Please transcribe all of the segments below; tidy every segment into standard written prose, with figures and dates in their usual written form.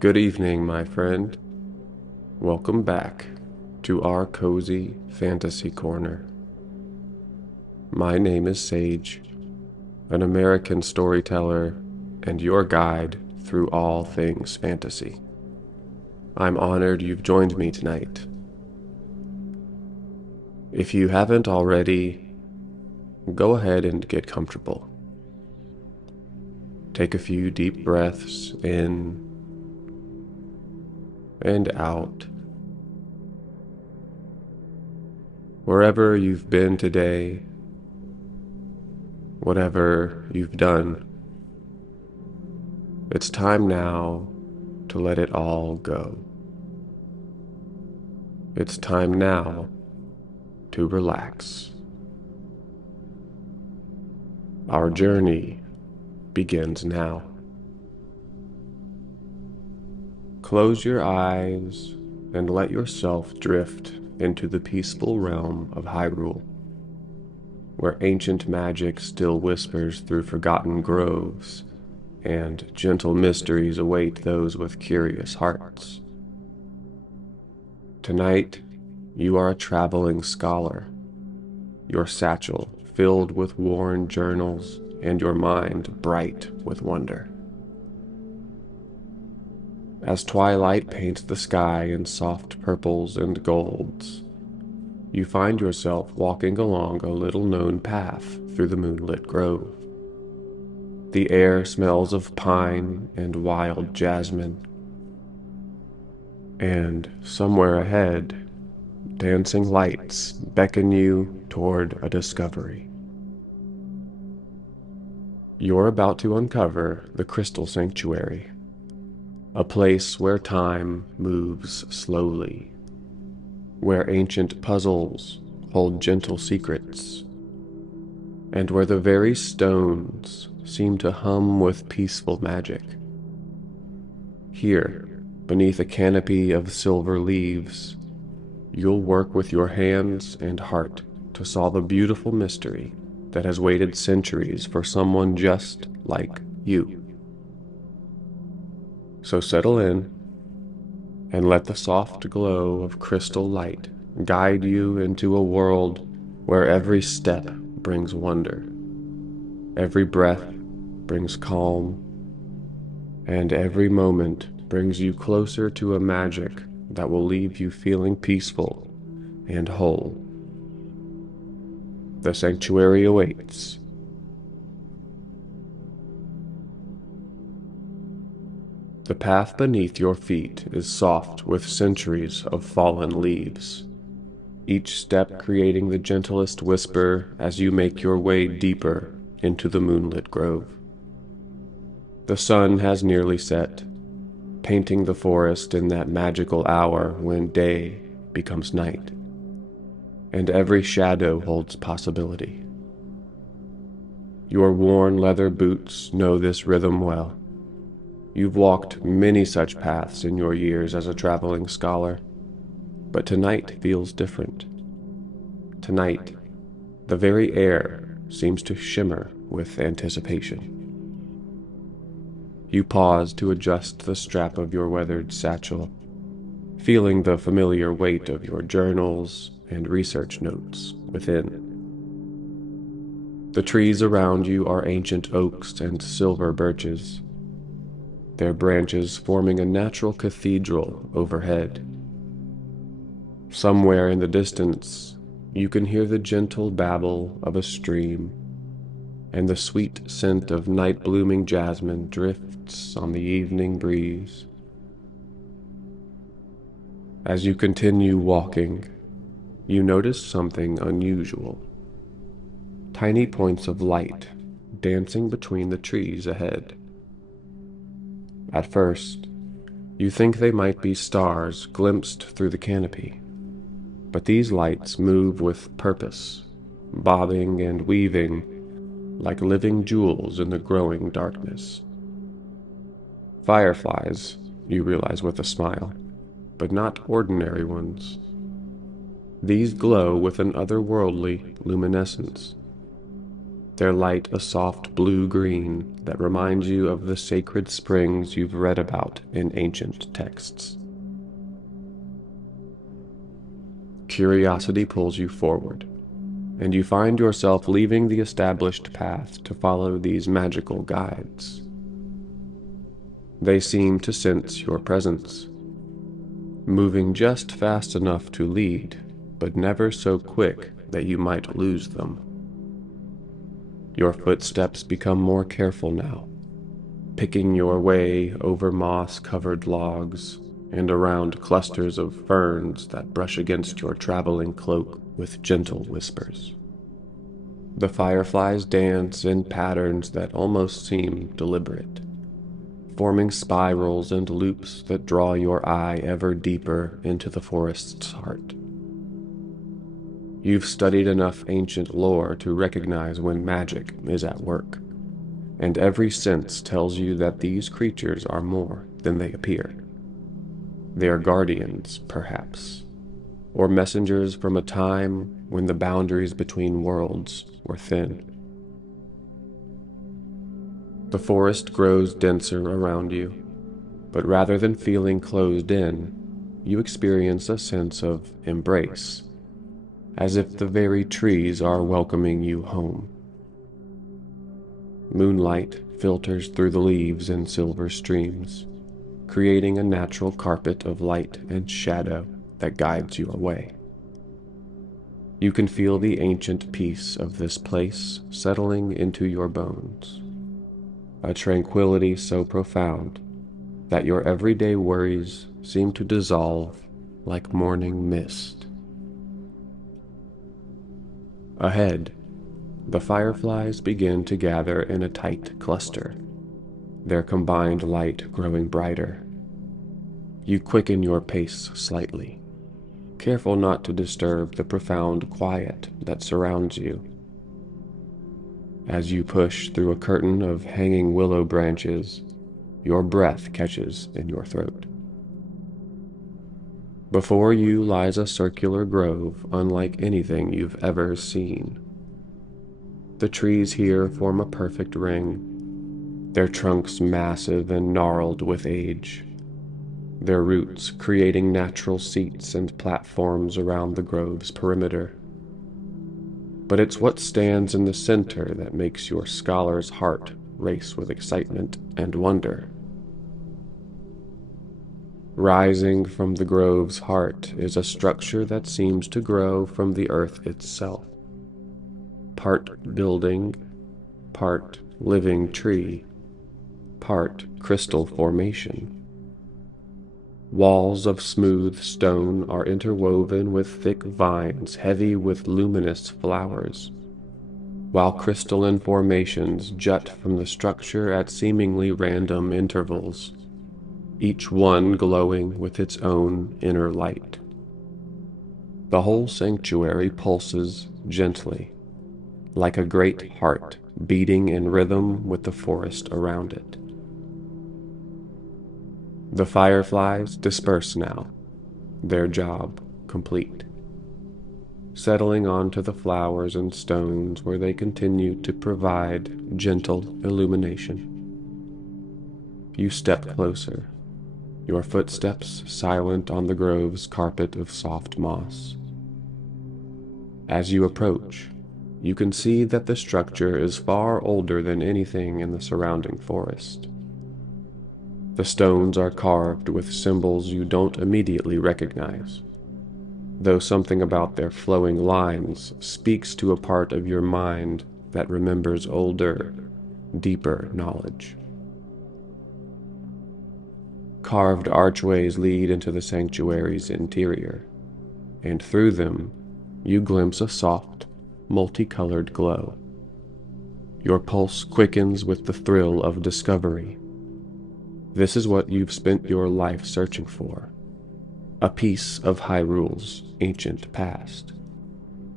Good evening, my friend. Welcome back to our cozy fantasy corner. My name is Sage, an American storyteller and your guide through all things fantasy. I'm honored you've joined me tonight. If you haven't already, go ahead and get comfortable. Take a few deep breaths in and out. Wherever you've been today, whatever you've done, it's time now to let it all go. It's time now to relax. Our journey begins now. Close your eyes and let yourself drift into the peaceful realm of Hyrule, where ancient magic still whispers through forgotten groves, and gentle mysteries await those with curious hearts. Tonight, you are a traveling scholar, your satchel filled with worn journals and your mind bright with wonder. As twilight paints the sky in soft purples and golds, you find yourself walking along a little-known path through the moonlit grove. The air smells of pine and wild jasmine, and somewhere ahead, dancing lights beckon you toward a discovery. You're about to uncover the Crystal Sanctuary, a place where time moves slowly, where ancient puzzles hold gentle secrets, and where the very stones seem to hum with peaceful magic. Here, beneath a canopy of silver leaves, you'll work with your hands and heart to solve a beautiful mystery that has waited centuries for someone just like you. So settle in and let the soft glow of crystal light guide you into a world where every step brings wonder, every breath brings calm, and every moment brings you closer to a magic that will leave you feeling peaceful and whole. The sanctuary awaits. The path beneath your feet is soft with centuries of fallen leaves, each step creating the gentlest whisper as you make your way deeper into the moonlit grove. The sun has nearly set, painting the forest in that magical hour when day becomes night, and every shadow holds possibility. Your worn leather boots know this rhythm well. You've walked many such paths in your years as a traveling scholar, but tonight feels different. Tonight, the very air seems to shimmer with anticipation. You pause to adjust the strap of your weathered satchel, feeling the familiar weight of your journals and research notes within. The trees around you are ancient oaks and silver birches, their branches forming a natural cathedral overhead. Somewhere in the distance, you can hear the gentle babble of a stream, and the sweet scent of night-blooming jasmine drifts on the evening breeze. As you continue walking, you notice something unusual. Tiny points of light dancing between the trees ahead. At first, you think they might be stars glimpsed through the canopy, but these lights move with purpose, bobbing and weaving like living jewels in the growing darkness. Fireflies, you realize with a smile, but not ordinary ones. These glow with an otherworldly luminescence, their light a soft blue-green that reminds you of the sacred springs you've read about in ancient texts. Curiosity pulls you forward, and you find yourself leaving the established path to follow these magical guides. They seem to sense your presence, moving just fast enough to lead, but never so quick that you might lose them. Your footsteps become more careful now, picking your way over moss-covered logs and around clusters of ferns that brush against your traveling cloak with gentle whispers. The fireflies dance in patterns that almost seem deliberate, forming spirals and loops that draw your eye ever deeper into the forest's heart. You've studied enough ancient lore to recognize when magic is at work, and every sense tells you that these creatures are more than they appear. They are guardians, perhaps, or messengers from a time when the boundaries between worlds were thin. The forest grows denser around you, but rather than feeling closed in, you experience a sense of embrace, as if the very trees are welcoming you home. Moonlight filters through the leaves in silver streams, creating a natural carpet of light and shadow that guides you away. You can feel the ancient peace of this place settling into your bones, a tranquility so profound that your everyday worries seem to dissolve like morning mist. Ahead, the fireflies begin to gather in a tight cluster, their combined light growing brighter. You quicken your pace slightly, careful not to disturb the profound quiet that surrounds you. As you push through a curtain of hanging willow branches, your breath catches in your throat. Before you lies a circular grove unlike anything you've ever seen. The trees here form a perfect ring, their trunks massive and gnarled with age, their roots creating natural seats and platforms around the grove's perimeter. But it's what stands in the center that makes your scholar's heart race with excitement and wonder. Rising from the grove's heart is a structure that seems to grow from the earth itself. Part building, part living tree, part crystal formation. Walls of smooth stone are interwoven with thick vines heavy with luminous flowers, while crystalline formations jut from the structure at seemingly random intervals, each one glowing with its own inner light. The whole sanctuary pulses gently, like a great heart beating in rhythm with the forest around it. The fireflies disperse now, their job complete, settling onto the flowers and stones where they continue to provide gentle illumination. You step closer, your footsteps silent on the grove's carpet of soft moss. As you approach, you can see that the structure is far older than anything in the surrounding forest. The stones are carved with symbols you don't immediately recognize, though something about their flowing lines speaks to a part of your mind that remembers older, deeper knowledge. Carved archways lead into the sanctuary's interior, and through them you glimpse a soft, multicolored glow. Your pulse quickens with the thrill of discovery. This is what you've spent your life searching for, a piece of Hyrule's ancient past,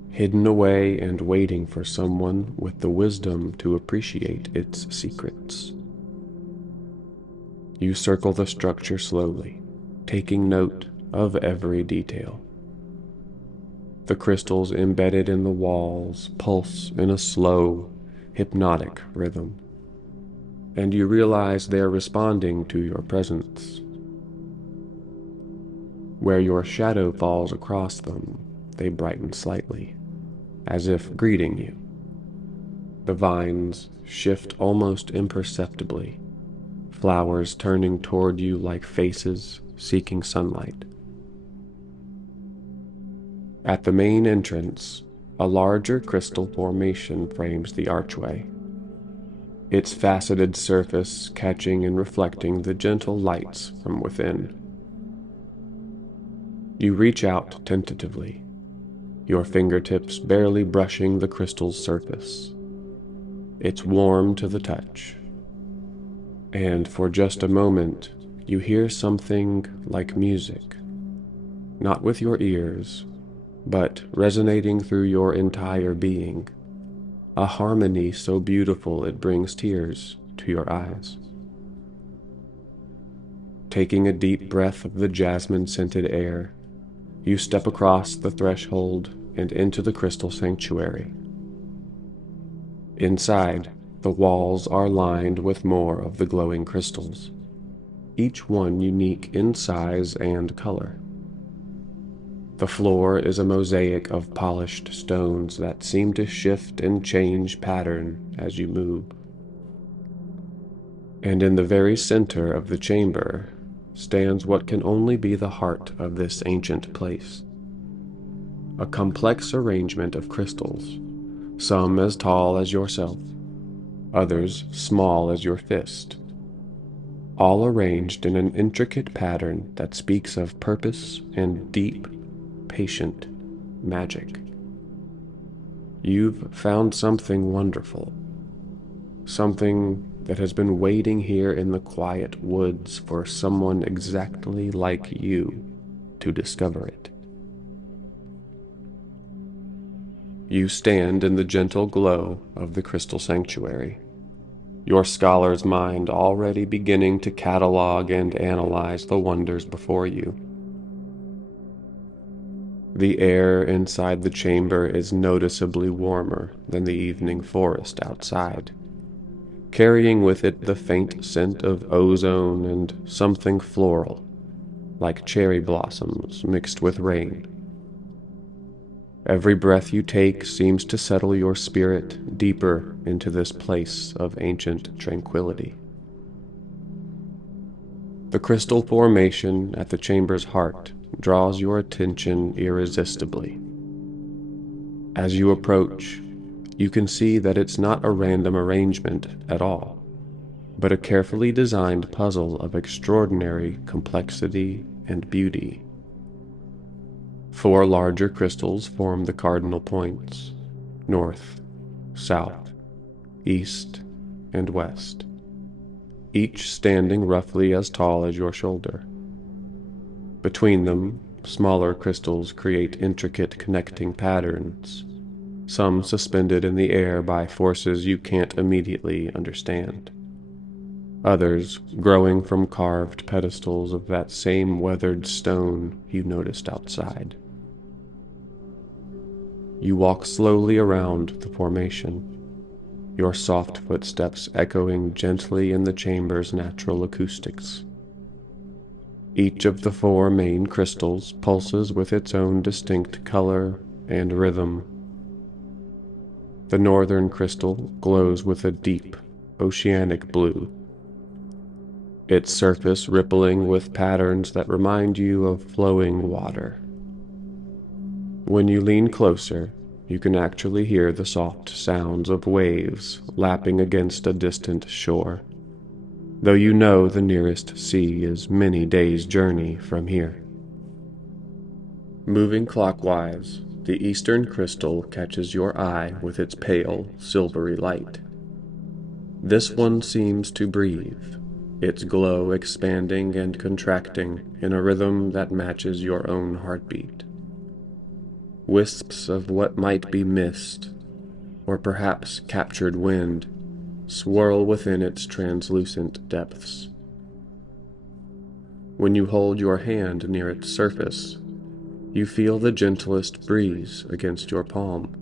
hidden away and waiting for someone with the wisdom to appreciate its secrets. You circle the structure slowly, taking note of every detail. The crystals embedded in the walls pulse in a slow, hypnotic rhythm, and you realize they're responding to your presence. Where your shadow falls across them, they brighten slightly, as if greeting you. The vines shift almost imperceptibly, flowers turning toward you like faces seeking sunlight. At the main entrance, a larger crystal formation frames the archway, its faceted surface catching and reflecting the gentle lights from within. You reach out tentatively, your fingertips barely brushing the crystal's surface. It's warm to the touch, and for just a moment, you hear something like music, not with your ears, but resonating through your entire being, a harmony so beautiful it brings tears to your eyes. Taking a deep breath of the jasmine-scented air, you step across the threshold and into the crystal sanctuary. Inside, the walls are lined with more of the glowing crystals, each one unique in size and color. The floor is a mosaic of polished stones that seem to shift and change pattern as you move. And in the very center of the chamber stands what can only be the heart of this ancient place. A complex arrangement of crystals, some as tall as yourself, others small as your fist, all arranged in an intricate pattern that speaks of purpose and deep, patient magic. You've found something wonderful, something that has been waiting here in the quiet woods for someone exactly like you to discover it. You stand in the gentle glow of the crystal sanctuary, your scholar's mind already beginning to catalog and analyze the wonders before you. The air inside the chamber is noticeably warmer than the evening forest outside, carrying with it the faint scent of ozone and something floral, like cherry blossoms mixed with rain. Every breath you take seems to settle your spirit deeper into this place of ancient tranquility. The crystal formation at the chamber's heart draws your attention irresistibly. As you approach, you can see that it's not a random arrangement at all, but a carefully designed puzzle of extraordinary complexity and beauty. 4 larger crystals form the cardinal points: north, south, east, and west, each standing roughly as tall as your shoulder. Between them, smaller crystals create intricate connecting patterns, some suspended in the air by forces you can't immediately understand, others growing from carved pedestals of that same weathered stone you noticed outside. You walk slowly around the formation, your soft footsteps echoing gently in the chamber's natural acoustics. Each of the 4 main crystals pulses with its own distinct color and rhythm. The northern crystal glows with a deep, oceanic blue, its surface rippling with patterns that remind you of flowing water. When you lean closer, you can actually hear the soft sounds of waves lapping against a distant shore, though you know the nearest sea is many days' journey from here. Moving clockwise, the eastern crystal catches your eye with its pale, silvery light. This one seems to breathe, its glow expanding and contracting in a rhythm that matches your own heartbeat. Wisps of what might be mist, or perhaps captured wind, swirl within its translucent depths. When you hold your hand near its surface, you feel the gentlest breeze against your palm,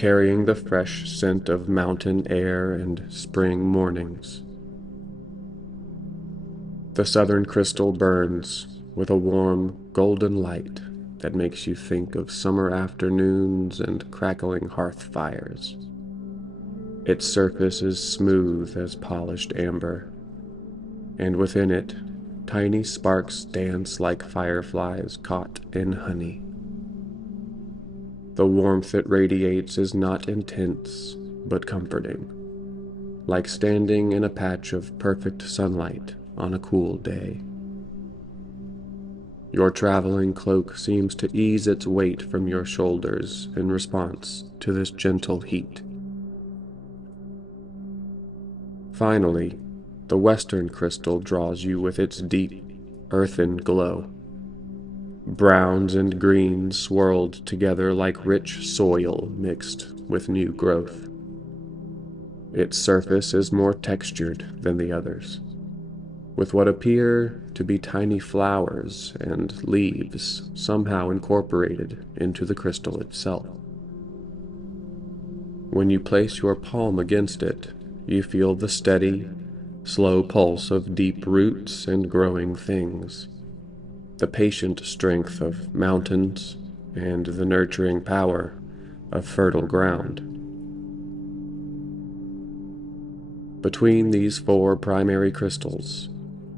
carrying the fresh scent of mountain air and spring mornings. The southern crystal burns with a warm, golden light that makes you think of summer afternoons and crackling hearth fires. Its surface is smooth as polished amber, and within it, tiny sparks dance like fireflies caught in honey. The warmth it radiates is not intense, but comforting, like standing in a patch of perfect sunlight on a cool day. Your traveling cloak seems to ease its weight from your shoulders in response to this gentle heat. Finally, the western crystal draws you with its deep, earthen glow. Browns and greens swirled together like rich soil mixed with new growth. Its surface is more textured than the others, with what appear to be tiny flowers and leaves somehow incorporated into the crystal itself. When you place your palm against it, you feel the steady, slow pulse of deep roots and growing things, the patient strength of mountains, and the nurturing power of fertile ground. Between these four primary crystals,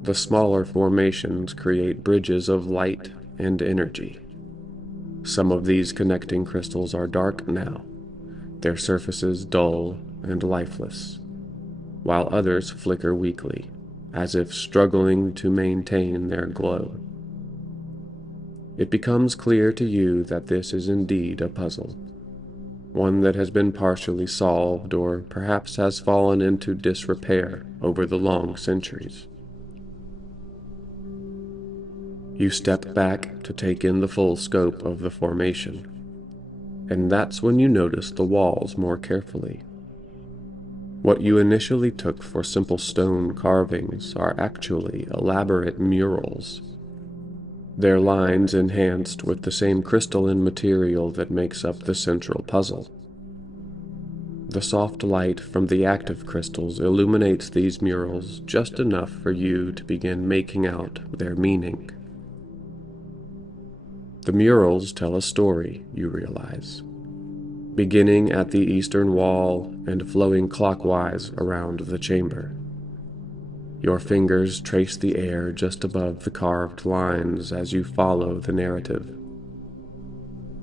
the smaller formations create bridges of light and energy. Some of these connecting crystals are dark now, their surfaces dull and lifeless, while others flicker weakly, as if struggling to maintain their glow. It becomes clear to you that this is indeed a puzzle, one that has been partially solved or perhaps has fallen into disrepair over the long centuries. You step back to take in the full scope of the formation, and that's when you notice the walls more carefully. What you initially took for simple stone carvings are actually elaborate murals, their lines enhanced with the same crystalline material that makes up the central puzzle. The soft light from the active crystals illuminates these murals just enough for you to begin making out their meaning. The murals tell a story, you realize, beginning at the eastern wall and flowing clockwise around the chamber. Your fingers trace the air just above the carved lines as you follow the narrative.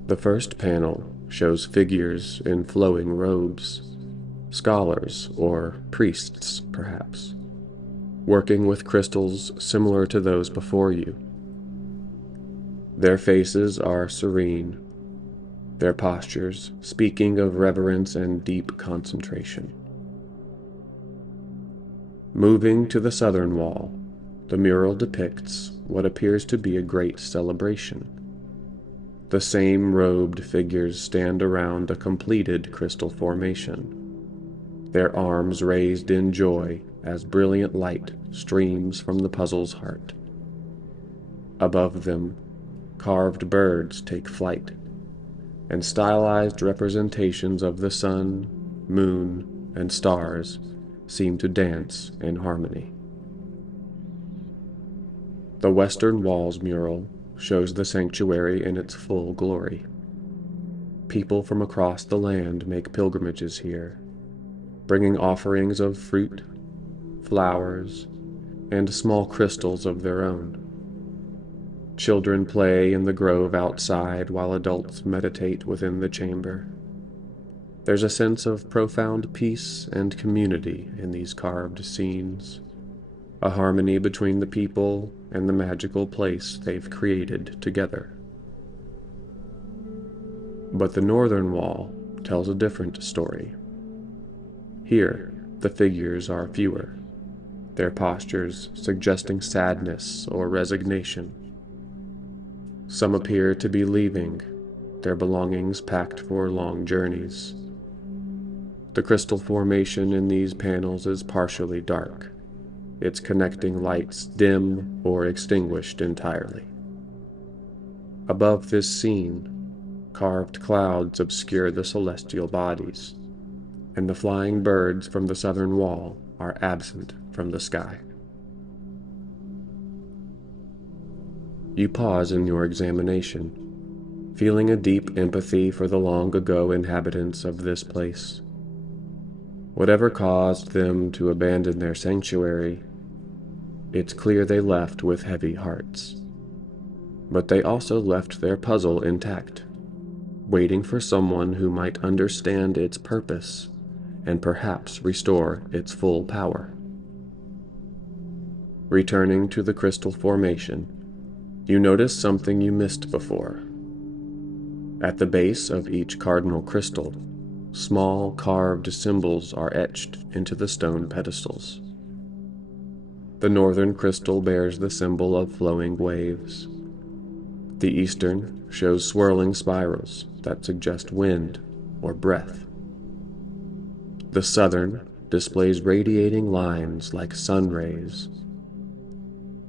The first panel shows figures in flowing robes, scholars or priests perhaps, working with crystals similar to those before you. Their faces are serene, their postures speaking of reverence and deep concentration. Moving to the southern wall, the mural depicts what appears to be a great celebration. The same robed figures stand around a completed crystal formation, their arms raised in joy as brilliant light streams from the puzzle's heart. Above them, carved birds take flight, and stylized representations of the sun, moon, and stars seem to dance in harmony. The western wall's mural shows the sanctuary in its full glory. People from across the land make pilgrimages here, bringing offerings of fruit, flowers, and small crystals of their own. Children play in the grove outside while adults meditate within the chamber. There's a sense of profound peace and community in these carved scenes, a harmony between the people and the magical place they've created together. But the northern wall tells a different story. Here, the figures are fewer, their postures suggesting sadness or resignation. Some appear to be leaving, their belongings packed for long journeys. The crystal formation in these panels is partially dark, its connecting lights dim or extinguished entirely. Above this scene, Carved clouds obscure the celestial bodies, and the flying birds from the southern wall are absent from the sky. You pause in your examination, feeling a deep empathy for the long-ago inhabitants of this place. Whatever caused them to abandon their sanctuary, it's clear they left with heavy hearts. But they also left their puzzle intact, waiting for someone who might understand its purpose and perhaps restore its full power. Returning to the crystal formation, you notice something you missed before. At the base of each cardinal crystal, small carved symbols are etched into the stone pedestals. The northern crystal bears the symbol of flowing waves. The eastern shows swirling spirals that suggest wind or breath. The southern displays radiating lines like sun rays,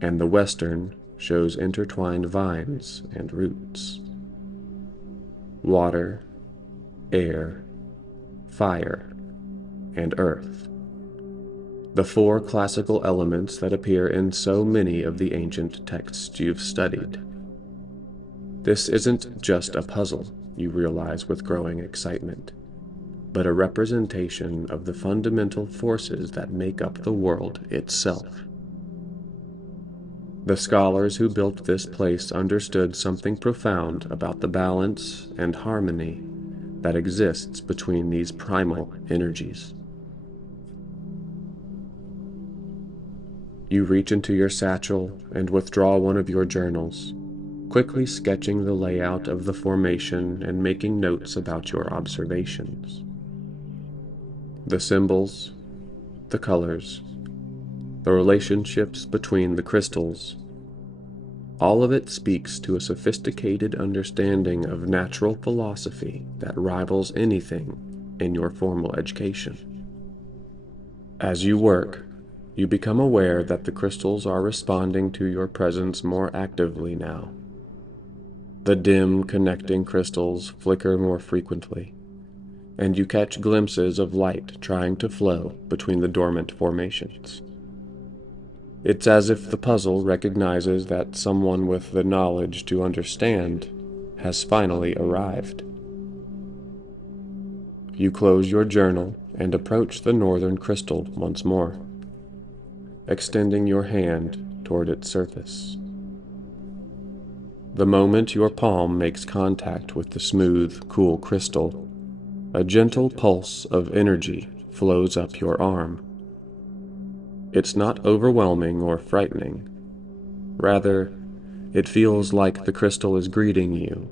and the western shows intertwined vines and roots. Water, air, fire, and earth. The four classical elements that appear in so many of the ancient texts you've studied. This isn't just a puzzle, you realize with growing excitement, but a representation of the fundamental forces that make up the world itself. The scholars who built this place understood something profound about the balance and harmony that exists between these primal energies. You reach into your satchel and withdraw one of your journals, quickly sketching the layout of the formation and making notes about your observations. The symbols, the colors, the relationships between the crystals, all of it speaks to a sophisticated understanding of natural philosophy that rivals anything in your formal education. As you work, you become aware that the crystals are responding to your presence more actively now. The dim connecting crystals flicker more frequently, and you catch glimpses of light trying to flow between the dormant formations. It's as if the puzzle recognizes that someone with the knowledge to understand has finally arrived. You close your journal and approach the northern crystal once more, extending your hand toward its surface. The moment your palm makes contact with the smooth, cool crystal, a gentle pulse of energy flows up your arm. It's not overwhelming or frightening. Rather, it feels like the crystal is greeting you,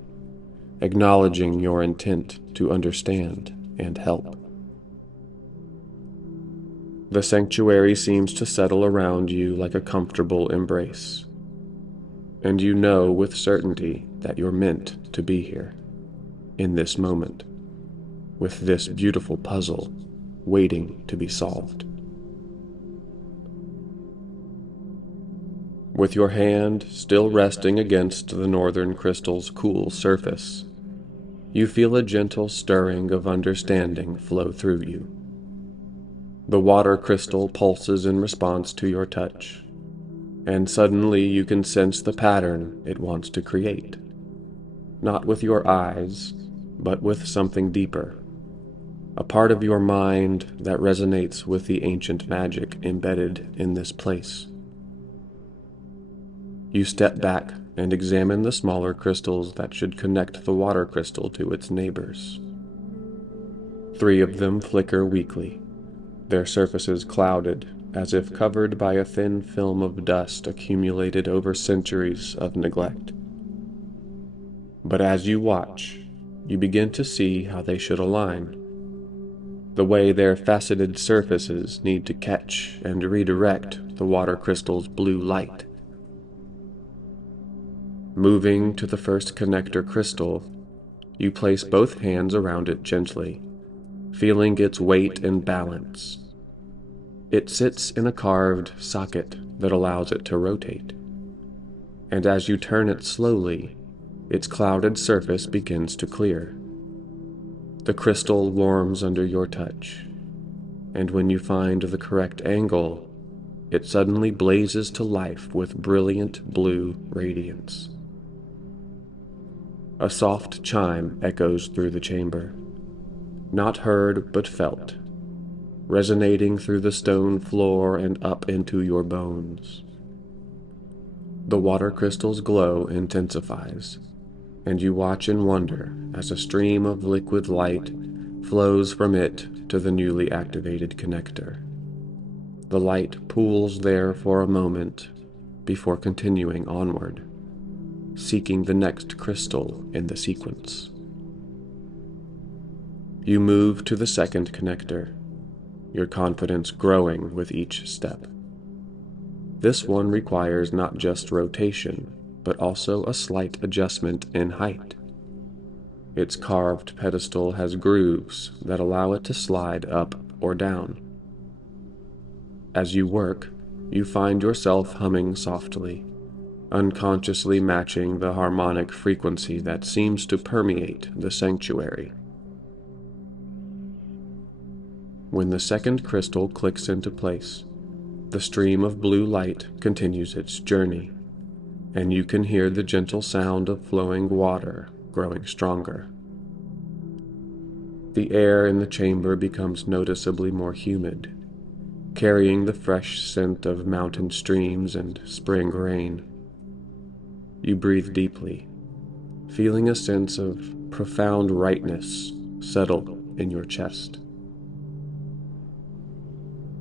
acknowledging your intent to understand and help. The sanctuary seems to settle around you like a comfortable embrace, and you know with certainty that you're meant to be here, in this moment, with this beautiful puzzle waiting to be solved. With your hand still resting against the northern crystal's cool surface, you feel a gentle stirring of understanding flow through you. The water crystal pulses in response to your touch, and suddenly you can sense the pattern it wants to create, not with your eyes, but with something deeper, a part of your mind that resonates with the ancient magic embedded in this place. You step back and examine the smaller crystals that should connect the water crystal to its neighbors. 3 of them flicker weakly, their surfaces clouded, as if covered by a thin film of dust accumulated over centuries of neglect. But as you watch, you begin to see how they should align, the way their faceted surfaces need to catch and redirect the water crystal's blue light. Moving to the first connector crystal, you place both hands around it gently, feeling its weight and balance. It sits in a carved socket that allows it to rotate, and as you turn it slowly, its clouded surface begins to clear. The crystal warms under your touch, and when you find the correct angle, it suddenly blazes to life with brilliant blue radiance. A soft chime echoes through the chamber, not heard but felt, resonating through the stone floor and up into your bones. The water crystal's glow intensifies, and you watch in wonder as a stream of liquid light flows from it to the newly activated connector. The light pools there for a moment before continuing onward, seeking the next crystal in the sequence. You move to the second connector, your confidence growing with each step. This one requires not just rotation, but also a slight adjustment in height. Its carved pedestal has grooves that allow it to slide up or down. As you work, you find yourself humming softly, unconsciously matching the harmonic frequency that seems to permeate the sanctuary. When the second crystal clicks into place, the stream of blue light continues its journey, and you can hear the gentle sound of flowing water growing stronger. The air in the chamber becomes noticeably more humid, carrying the fresh scent of mountain streams and spring rain. You breathe deeply, feeling a sense of profound rightness settle in your chest.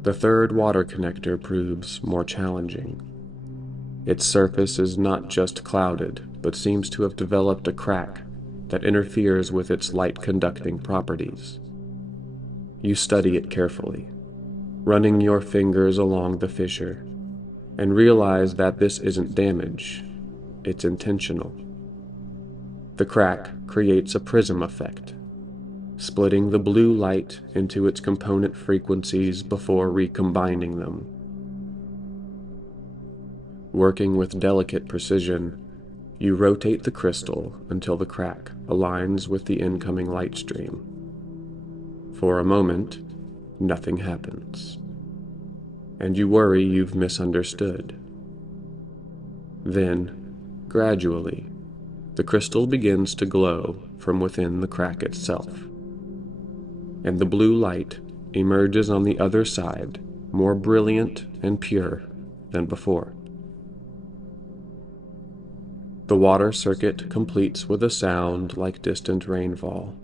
The third water connector proves more challenging. Its surface is not just clouded, but seems to have developed a crack that interferes with its light-conducting properties. You study it carefully, running your fingers along the fissure, and realize that this isn't damage, it's intentional. The crack creates a prism effect, splitting the blue light into its component frequencies before recombining them. Working with delicate precision, you rotate the crystal until the crack aligns with the incoming light stream. For a moment, nothing happens, and you worry you've misunderstood. Then, gradually, the crystal begins to glow from within the crack itself, and the blue light emerges on the other side, more brilliant and pure than before. The water circuit completes with a sound like distant rainfall,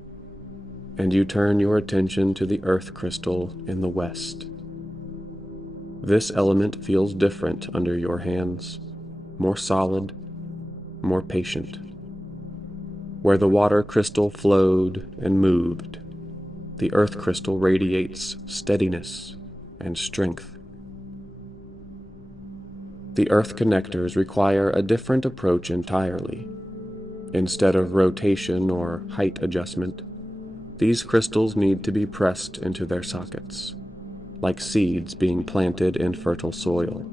and you turn your attention to the earth crystal in the west. This element feels different under your hands, more solid, more patient. Where the water crystal flowed and moved, the earth crystal radiates steadiness and strength. The earth connectors require a different approach entirely. Instead of rotation or height adjustment, these crystals need to be pressed into their sockets, like seeds being planted in fertile soil.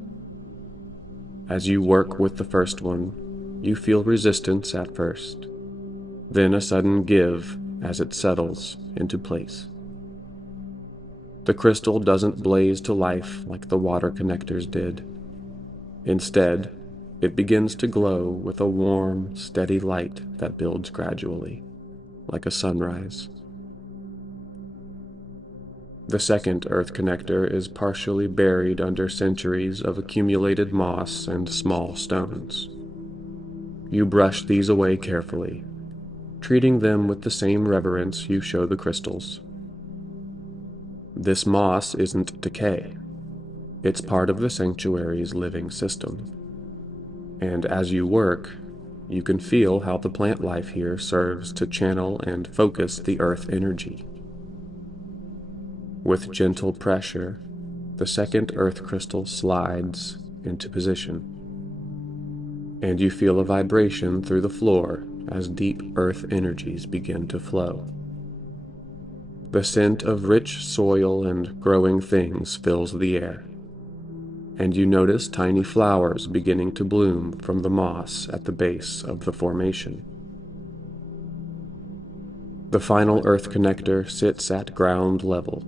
As you work with the first one, you feel resistance at first, then a sudden give as it settles into place. The crystal doesn't blaze to life like the water connectors did. Instead, it begins to glow with a warm, steady light that builds gradually, like a sunrise. The second earth connector is partially buried under centuries of accumulated moss and small stones. You brush these away carefully, treating them with the same reverence you show the crystals. This moss isn't decay. It's part of the sanctuary's living system. And as you work, you can feel how the plant life here serves to channel and focus the earth energy. With gentle pressure, the second earth crystal slides into position, and you feel a vibration through the floor as deep earth energies begin to flow. The scent of rich soil and growing things fills the air, and you notice tiny flowers beginning to bloom from the moss at the base of the formation. The final Earth connector sits at ground level,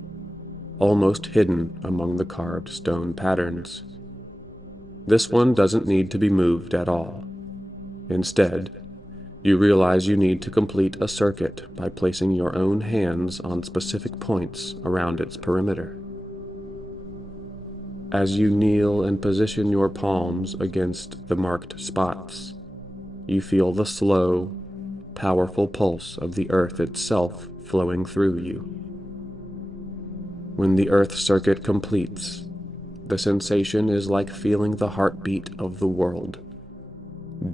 almost hidden among the carved stone patterns. This one doesn't need to be moved at all. Instead, you realize you need to complete a circuit by placing your own hands on specific points around its perimeter. As you kneel and position your palms against the marked spots, you feel the slow, powerful pulse of the earth itself flowing through you. When the earth circuit completes, the sensation is like feeling the heartbeat of the world.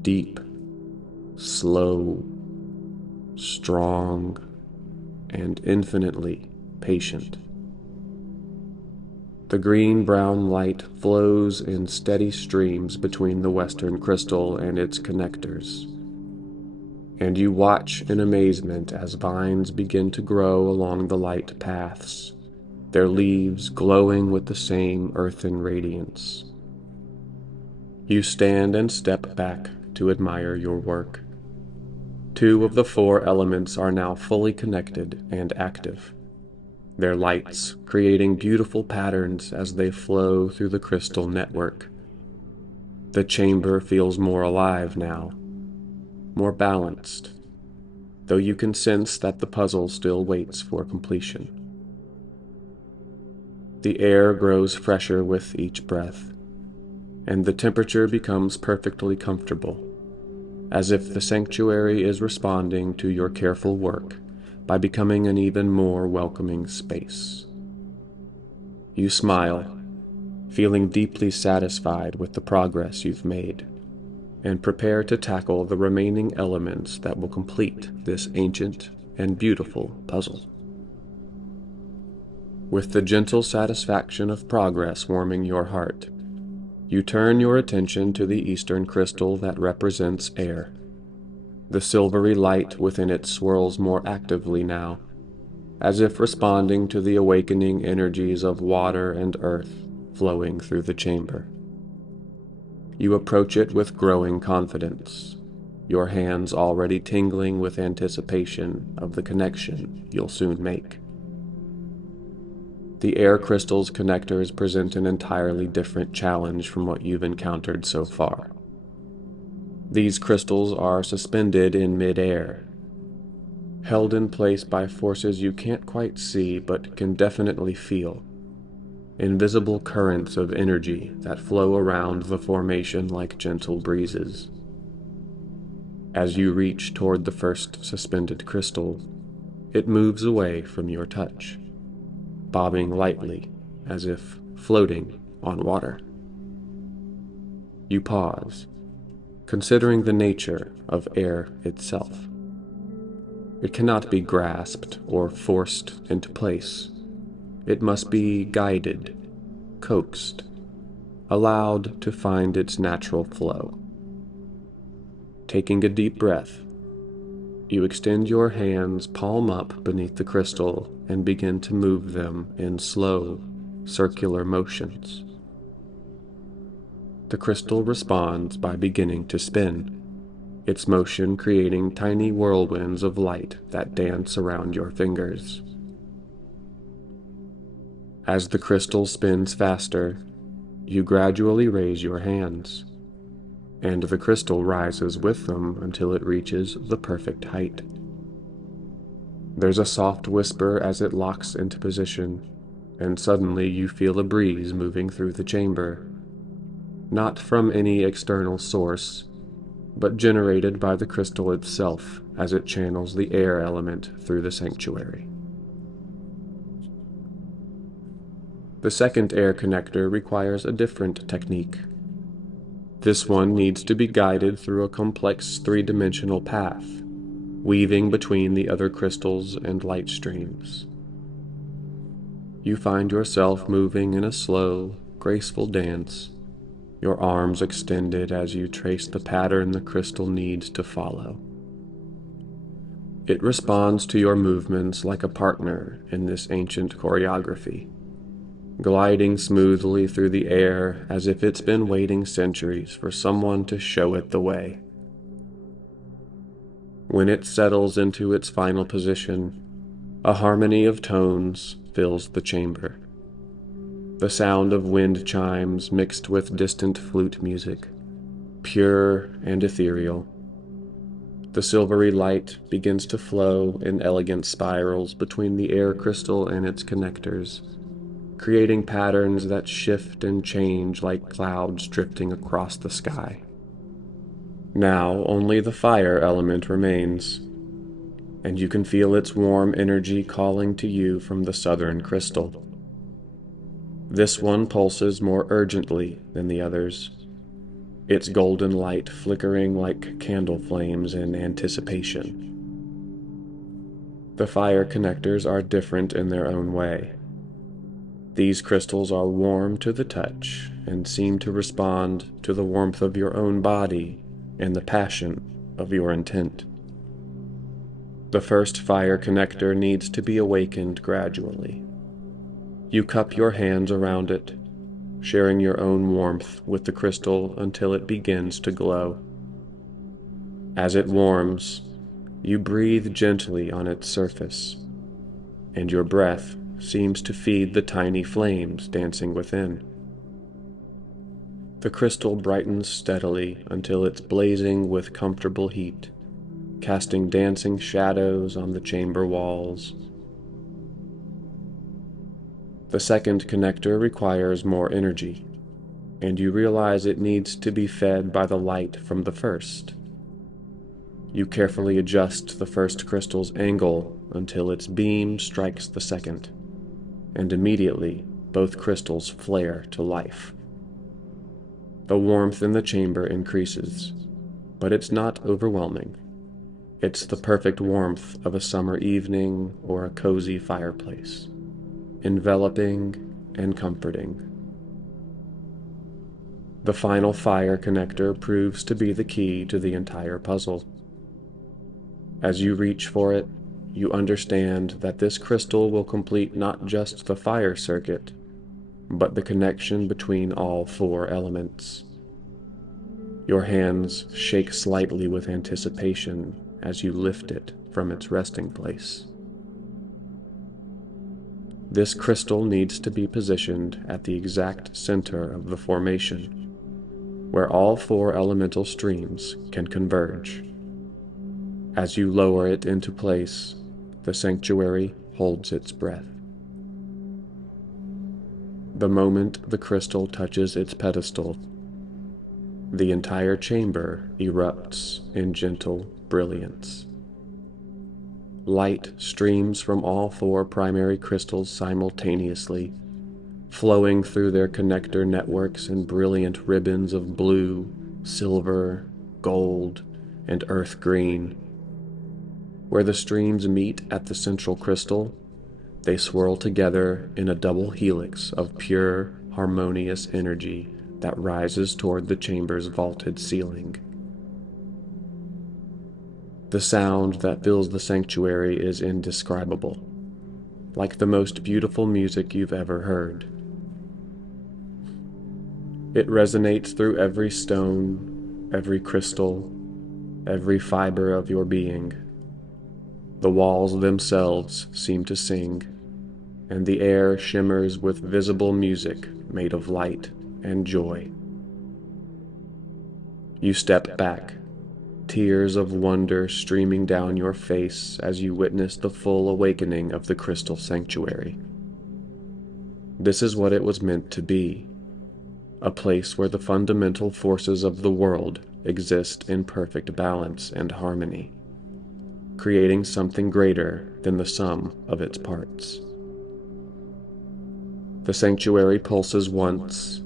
Deep, slow, strong, and infinitely patient. The green-brown light flows in steady streams between the western crystal and its connectors, and you watch in amazement as vines begin to grow along the light paths, their leaves glowing with the same earthen radiance. You stand and step back to admire your work. 2 of the 4 elements are now fully connected and active, their lights creating beautiful patterns as they flow through the crystal network. The chamber feels more alive now, more balanced, though you can sense that the puzzle still waits for completion. The air grows fresher with each breath, and the temperature becomes perfectly comfortable, as if the sanctuary is responding to your careful work by becoming an even more welcoming space. You smile, feeling deeply satisfied with the progress you've made, and prepare to tackle the remaining elements that will complete this ancient and beautiful puzzle. With the gentle satisfaction of progress warming your heart, you turn your attention to the eastern crystal that represents air. The silvery light within it swirls more actively now, as if responding to the awakening energies of water and earth flowing through the chamber. You approach it with growing confidence, your hands already tingling with anticipation of the connection you'll soon make. The air crystal's connectors present an entirely different challenge from what you've encountered so far. These crystals are suspended in mid-air, held in place by forces you can't quite see but can definitely feel. Invisible currents of energy that flow around the formation like gentle breezes. As you reach toward the first suspended crystal, it moves away from your touch, bobbing lightly as if floating on water. You pause, considering the nature of air itself. It cannot be grasped or forced into place. It must be guided, coaxed, allowed to find its natural flow. Taking a deep breath, you extend your hands palm up beneath the crystal and begin to move them in slow, circular motions. The crystal responds by beginning to spin, its motion creating tiny whirlwinds of light that dance around your fingers. As the crystal spins faster, you gradually raise your hands, and the crystal rises with them until it reaches the perfect height. There's a soft whisper as it locks into position, and suddenly you feel a breeze moving through the chamber. Not from any external source, but generated by the crystal itself as it channels the air element through the sanctuary. The second air connector requires a different technique. This one needs to be guided through a complex 3-dimensional path, weaving between the other crystals and light streams. You find yourself moving in a slow, graceful dance, your arms extended as you trace the pattern the crystal needs to follow. It responds to your movements like a partner in this ancient choreography, gliding smoothly through the air as if it's been waiting centuries for someone to show it the way. When it settles into its final position, a harmony of tones fills the chamber. The sound of wind chimes mixed with distant flute music, pure and ethereal. The silvery light begins to flow in elegant spirals between the air crystal and its connectors, creating patterns that shift and change like clouds drifting across the sky. Now only the fire element remains, and you can feel its warm energy calling to you from the southern crystal. This one pulses more urgently than the others, its golden light flickering like candle flames in anticipation. The fire connectors are different in their own way. These crystals are warm to the touch and seem to respond to the warmth of your own body and the passion of your intent. The first fire connector needs to be awakened gradually. You cup your hands around it, sharing your own warmth with the crystal until it begins to glow. As it warms, you breathe gently on its surface, and your breath seems to feed the tiny flames dancing within. The crystal brightens steadily until it's blazing with comfortable heat, casting dancing shadows on the chamber walls. The second connector requires more energy, and you realize it needs to be fed by the light from the first. You carefully adjust the first crystal's angle until its beam strikes the second, and immediately both crystals flare to life. The warmth in the chamber increases, but it's not overwhelming. It's the perfect warmth of a summer evening or a cozy fireplace, enveloping and comforting. The final fire connector proves to be the key to the entire puzzle. As you reach for it, you understand that this crystal will complete not just the fire circuit, but the connection between all four elements. Your hands shake slightly with anticipation as you lift it from its resting place. This crystal needs to be positioned at the exact center of the formation, where all four elemental streams can converge. As you lower it into place, the sanctuary holds its breath. The moment the crystal touches its pedestal, the entire chamber erupts in gentle brilliance. Light streams from all four primary crystals simultaneously, flowing through their connector networks in brilliant ribbons of blue, silver, gold, and earth green. Where the streams meet at the central crystal, they swirl together in a double helix of pure, harmonious energy that rises toward the chamber's vaulted ceiling. The sound that fills the sanctuary is indescribable, like the most beautiful music you've ever heard. It resonates through every stone, every crystal, every fiber of your being. The walls themselves seem to sing, and the air shimmers with visible music made of light and joy. You step back, tears of wonder streaming down your face as you witness the full awakening of the crystal sanctuary. This is what it was meant to be, a place where the fundamental forces of the world exist in perfect balance and harmony, creating something greater than the sum of its parts. The sanctuary pulses once,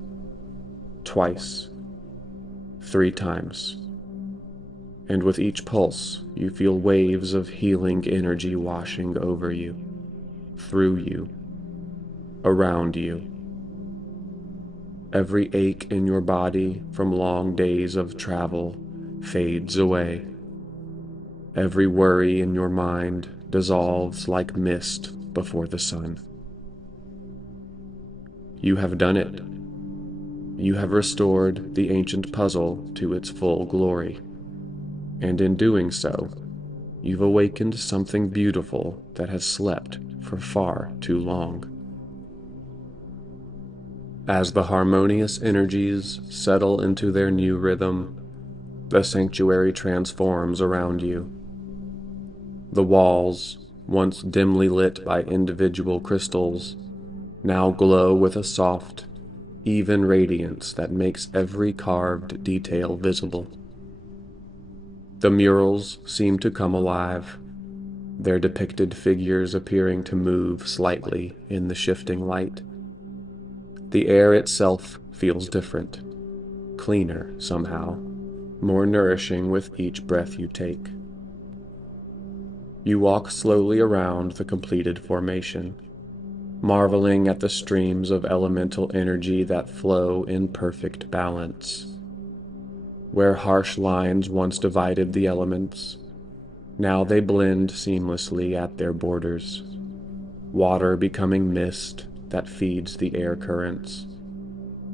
twice, 3 times, and with each pulse you feel waves of healing energy washing over you, through you, around you. Every ache in your body from long days of travel fades away. Every worry in your mind dissolves like mist before the sun. You have done it. You have restored the ancient puzzle to its full glory, and in doing so, you've awakened something beautiful that has slept for far too long. As the harmonious energies settle into their new rhythm, the sanctuary transforms around you. The walls, once dimly lit by individual crystals, now glow with a soft, even radiance that makes every carved detail visible. The murals seem to come alive, their depicted figures appearing to move slightly in the shifting light. The air itself feels different, cleaner somehow, more nourishing with each breath you take. You walk slowly around the completed formation, marveling at the streams of elemental energy that flow in perfect balance. Where harsh lines once divided the elements, now they blend seamlessly at their borders, water becoming mist that feeds the air currents,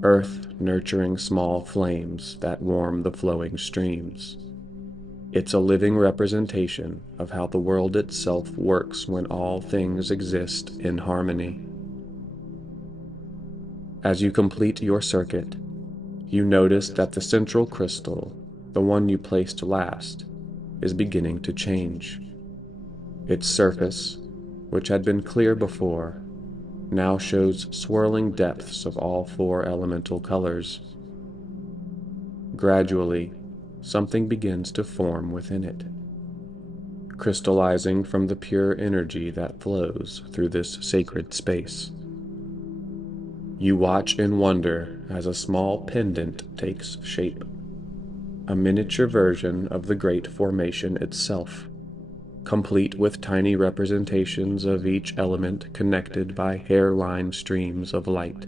earth nurturing small flames that warm the flowing streams. It's a living representation of how the world itself works when all things exist in harmony. As you complete your circuit, you notice that the central crystal, the one you placed last, is beginning to change. Its surface, which had been clear before, now shows swirling depths of all four elemental colors. Gradually, something begins to form within it, crystallizing from the pure energy that flows through this sacred space. You watch in wonder as a small pendant takes shape, a miniature version of the great formation itself, complete with tiny representations of each element connected by hairline streams of light.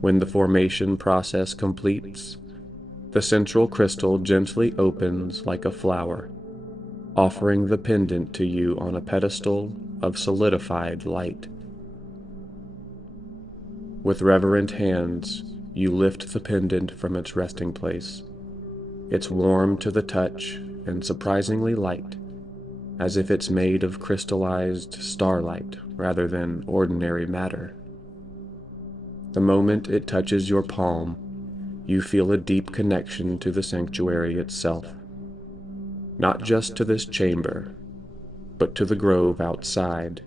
When the formation process completes, the central crystal gently opens like a flower, offering the pendant to you on a pedestal of solidified light. With reverent hands, you lift the pendant from its resting place. It's warm to the touch and surprisingly light, as if it's made of crystallized starlight rather than ordinary matter. The moment it touches your palm, you feel a deep connection to the sanctuary itself. Not just to this chamber, but to the grove outside,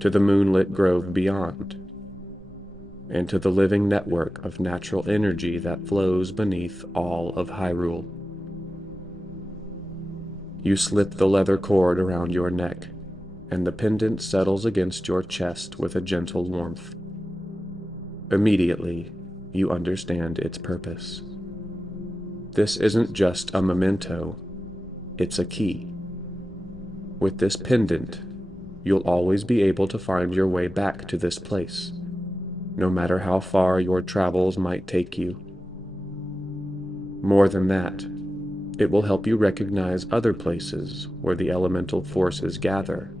to the moonlit grove beyond, and to the living network of natural energy that flows beneath all of Hyrule. You slip the leather cord around your neck, and the pendant settles against your chest with a gentle warmth. Immediately, you understand its purpose. This isn't just a memento, it's a key. With this pendant, you'll always be able to find your way back to this place, no matter how far your travels might take you. More than that, it will help you recognize other places where the elemental forces gather,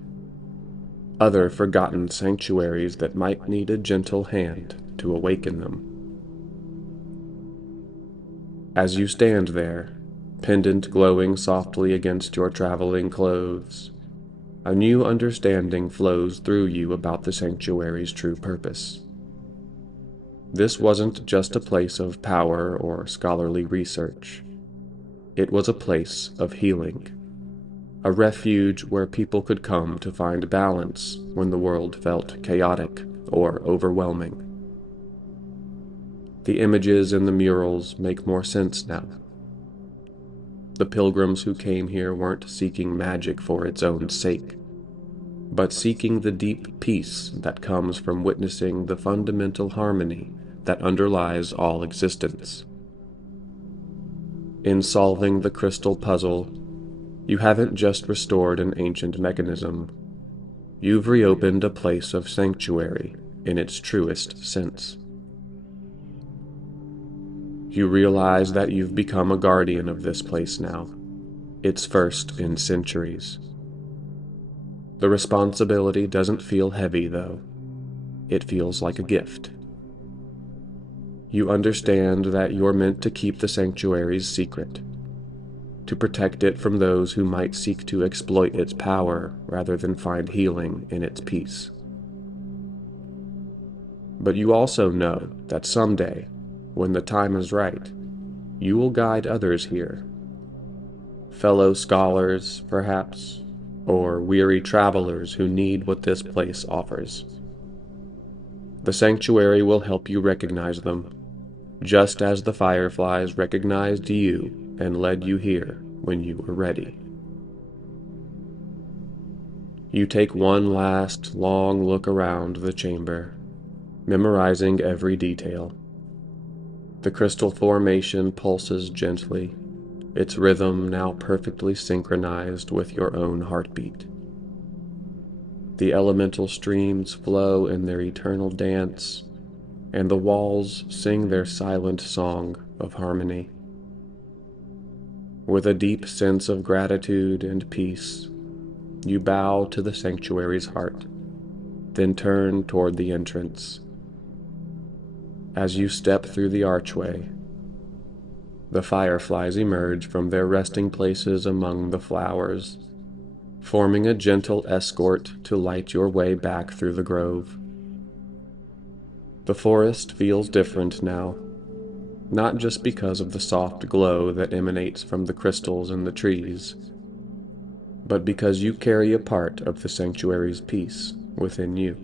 other forgotten sanctuaries that might need a gentle hand to awaken them. As you stand there, pendant glowing softly against your traveling clothes, a new understanding flows through you about the sanctuary's true purpose. This wasn't just a place of power or scholarly research. It was a place of healing, a refuge where people could come to find balance when the world felt chaotic or overwhelming. The images in the murals make more sense now. The pilgrims who came here weren't seeking magic for its own sake, but seeking the deep peace that comes from witnessing the fundamental harmony that underlies all existence. In solving the crystal puzzle, you haven't just restored an ancient mechanism. You've reopened a place of sanctuary in its truest sense. You realize that you've become a guardian of this place now, its first in centuries. The responsibility doesn't feel heavy, though. It feels like a gift. You understand that you're meant to keep the sanctuary's secret, to protect it from those who might seek to exploit its power rather than find healing in its peace. But you also know that someday, when the time is right, you will guide others here. Fellow scholars, perhaps, or weary travelers who need what this place offers. The sanctuary will help you recognize them, just as the fireflies recognized you and led you here when you were ready. You take one last long look around the chamber, memorizing every detail. The crystal formation pulses gently, its rhythm now perfectly synchronized with your own heartbeat. The elemental streams flow in their eternal dance, and the walls sing their silent song of harmony. With a deep sense of gratitude and peace, you bow to the sanctuary's heart, then turn toward the entrance. As you step through the archway, the fireflies emerge from their resting places among the flowers, forming a gentle escort to light your way back through the grove. The forest feels different now, not just because of the soft glow that emanates from the crystals in the trees, but because you carry a part of the sanctuary's peace within you.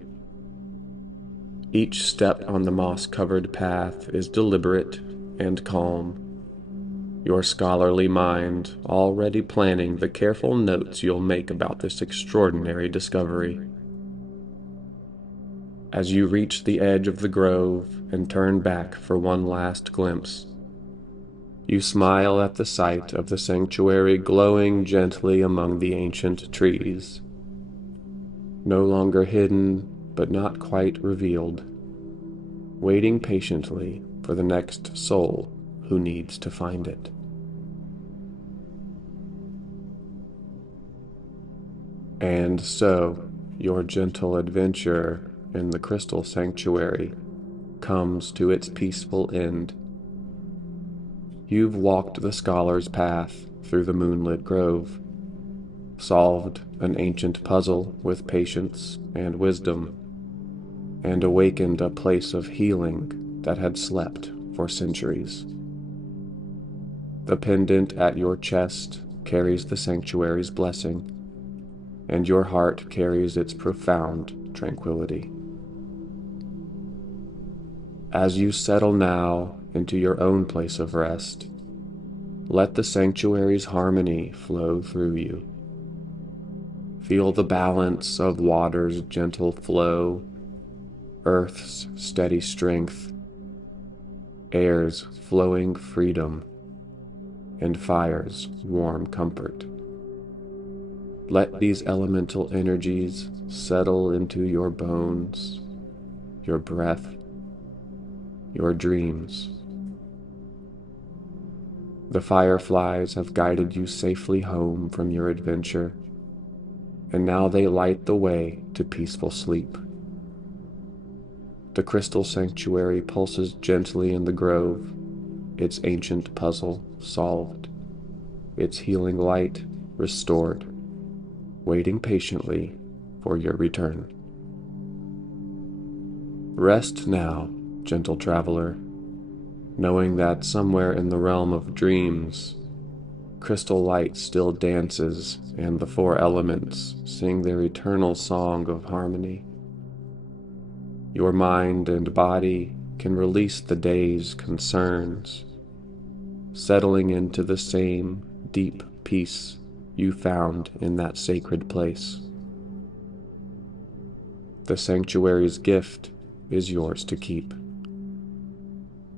Each step on the moss-covered path is deliberate and calm, your scholarly mind already planning the careful notes you'll make about this extraordinary discovery. As you reach the edge of the grove and turn back for one last glimpse, you smile at the sight of the sanctuary glowing gently among the ancient trees, no longer hidden but not quite revealed, waiting patiently for the next soul who needs to find it. And so, your gentle adventure in the Crystal Sanctuary comes to its peaceful end. You've walked the scholar's path through the moonlit grove, solved an ancient puzzle with patience and wisdom, and awakened a place of healing that had slept for centuries. The pendant at your chest carries the sanctuary's blessing, and your heart carries its profound tranquility. As you settle now into your own place of rest, let the sanctuary's harmony flow through you. Feel the balance of water's gentle flow, earth's steady strength, air's flowing freedom, and fire's warm comfort. Let these elemental energies settle into your bones, your breath, your dreams. The fireflies have guided you safely home from your adventure, and now they light the way to peaceful sleep. The crystal sanctuary pulses gently in the grove, its ancient puzzle solved, its healing light restored, waiting patiently for your return. Rest now, gentle traveler, knowing that somewhere in the realm of dreams, crystal light still dances and the four elements sing their eternal song of harmony. Your mind and body can release the day's concerns, settling into the same deep peace you found in that sacred place. The sanctuary's gift is yours to keep.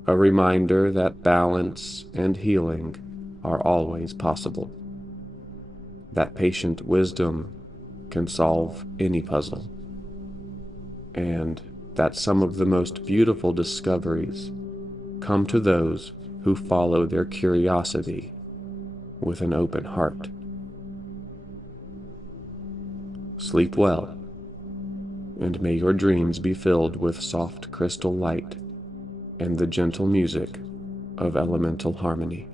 A reminder that balance and healing are always possible. That patient wisdom can solve any puzzle. And that some of the most beautiful discoveries come to those who follow their curiosity with an open heart. Sleep well, and may your dreams be filled with soft crystal light and the gentle music of elemental harmony.